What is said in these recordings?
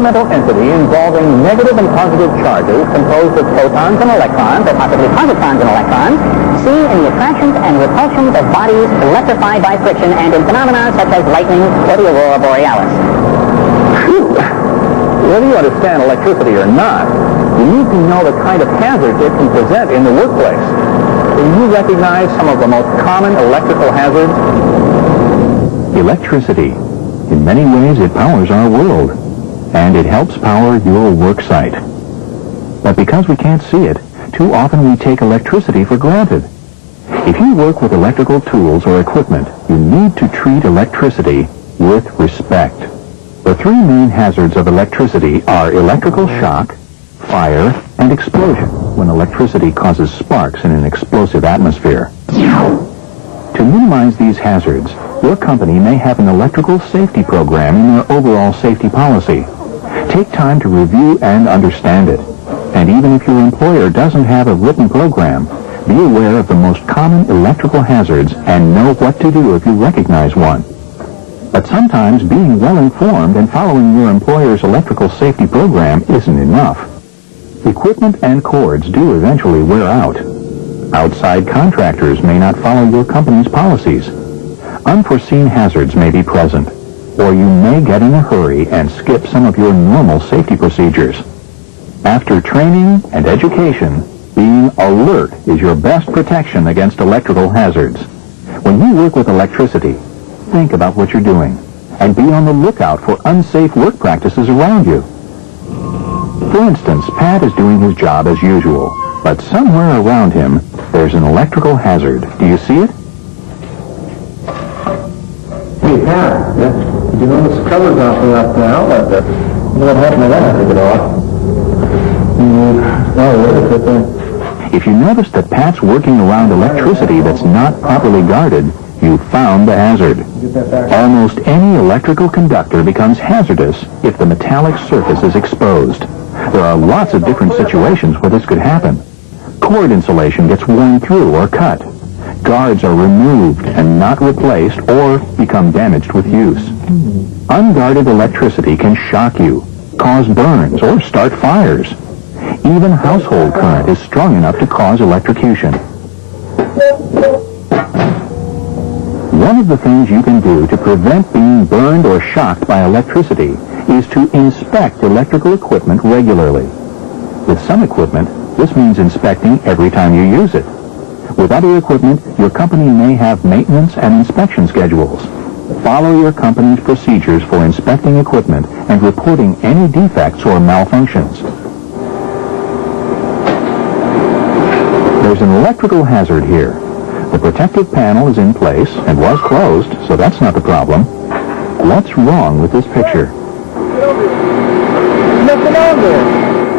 fundamental entity involving negative and positive charges composed of protons and electrons, or possibly positrons and electrons, seen in the attractions and repulsions of bodies electrified by friction and in phenomena such as lightning or the aurora borealis. Phew. Whether you understand electricity or not, you need to know the kind of hazards it can present in the workplace. Do you recognize some of the most common electrical hazards? Electricity. In many ways, it powers our world, and it helps power your work site. But because we can't see it, too often we take electricity for granted. If you work with electrical tools or equipment, you need to treat electricity with respect. The three main hazards of electricity are electrical shock, fire, and explosion when electricity causes sparks in an explosive atmosphere. To minimize these hazards, your company may have an electrical safety program in their overall safety policy. Take time to review and understand it. And even if your employer doesn't have a written program, be aware of the most common electrical hazards and know what to do if you recognize one. But sometimes being well-informed and following your employer's electrical safety program isn't enough. Equipment and cords do eventually wear out. Outside contractors may not follow your company's policies. Unforeseen hazards may be present, or you may get in a hurry and skip some of your normal safety procedures. After training and education, being alert is your best protection against electrical hazards. When you work with electricity, think about what you're doing, and be on the lookout for unsafe work practices around you. For instance, Pat is doing his job as usual, but somewhere around him, there's an electrical hazard. Do you see it? Hey, Pat, did you notice the cover's off the outlet there? What happened to that? I took it off. If you notice that Pat's working around electricity that's not properly guarded, you've found the hazard. Almost any electrical conductor becomes hazardous if the metallic surface is exposed. There are lots of different situations where this could happen. Cord insulation gets worn through or cut. Guards are removed and not replaced or become damaged with use. Unguarded electricity can shock you, cause burns, or start fires. Even household current is strong enough to cause electrocution. One of the things you can do to prevent being burned or shocked by electricity is to inspect electrical equipment regularly. With some equipment, this means inspecting every time you use it. With other equipment, your company may have maintenance and inspection schedules. Follow your company's procedures for inspecting equipment and reporting any defects or malfunctions. There's an electrical hazard here. The protective panel is in place and was closed, so that's not the problem. What's wrong with this picture? Nothing on there.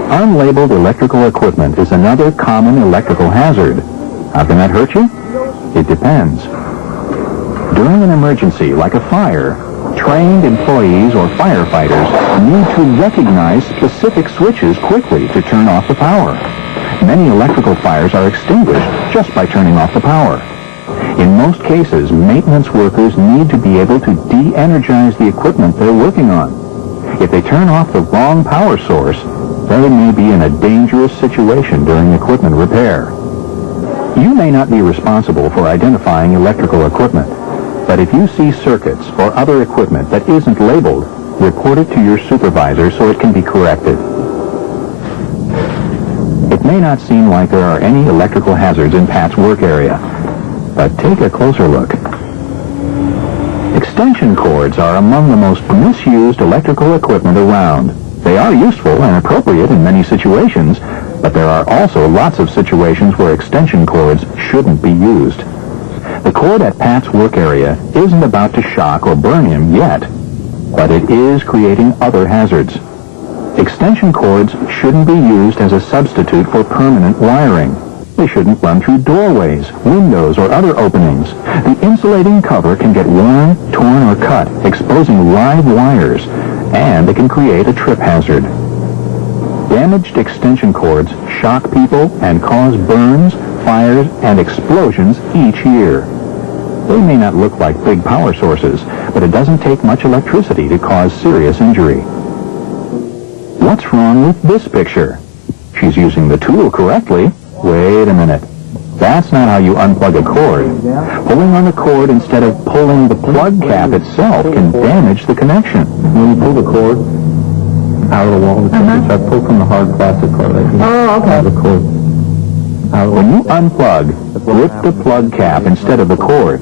Unlabeled electrical equipment is another common electrical hazard. How can that hurt you? It depends. During an emergency like a fire, trained employees or firefighters need to recognize specific switches quickly to turn off the power. Many electrical fires are extinguished just by turning off the power. In most cases, maintenance workers need to be able to de-energize the equipment they're working on. If they turn off the wrong power source, they may be in a dangerous situation during equipment repair. You may not be responsible for identifying electrical equipment, but if you see circuits or other equipment that isn't labeled, report it to your supervisor so it can be corrected. It may not seem like there are any electrical hazards in Pat's work area, but take a closer look. Extension cords are among the most misused electrical equipment around. They are useful and appropriate in many situations, but there are also lots of situations where extension cords shouldn't be used. The cord at Pat's work area isn't about to shock or burn him yet, but it is creating other hazards. Extension cords shouldn't be used as a substitute for permanent wiring. They shouldn't run through doorways, windows, or other openings. The insulating cover can get worn, torn, or cut, exposing live wires, and it can create a trip hazard. Damaged extension cords shock people and cause burns, fires, and explosions each year. They may not look like big power sources, but it doesn't take much electricity to cause serious injury. What's wrong with this picture? She's using the tool correctly. Wait a minute. That's not how you unplug a cord. Pulling on the cord instead of pulling the plug cap itself can damage the connection. When you pull the cord out of the wall, I pull from the hard plastic cord. The cord. When you unplug, grip the plug cap instead of the cord.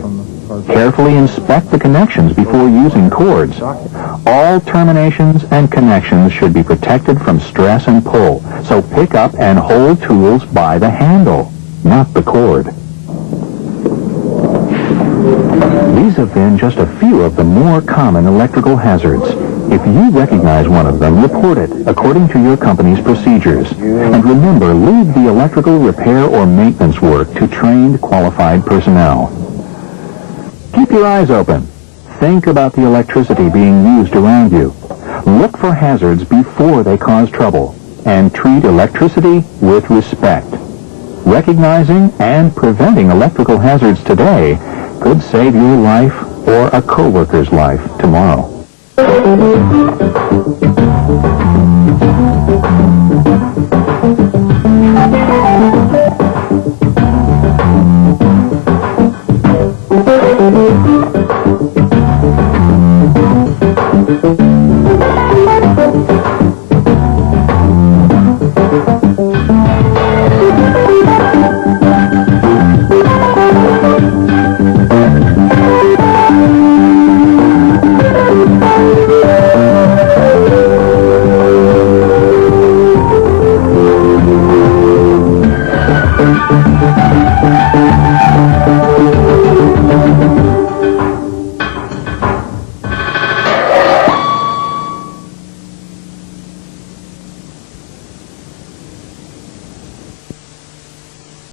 Carefully inspect the connections before using cords. All terminations and connections should be protected from stress and pull, so pick up and hold tools by the handle, not the cord. These have been just a few of the more common electrical hazards. If you recognize one of them, report it according to your company's procedures. And remember, leave the electrical repair or maintenance work to trained, qualified personnel. Keep your eyes open. Think about the electricity being used around you. Look for hazards before they cause trouble, and treat electricity with respect. Recognizing and preventing electrical hazards today could save your life or a coworker's life tomorrow.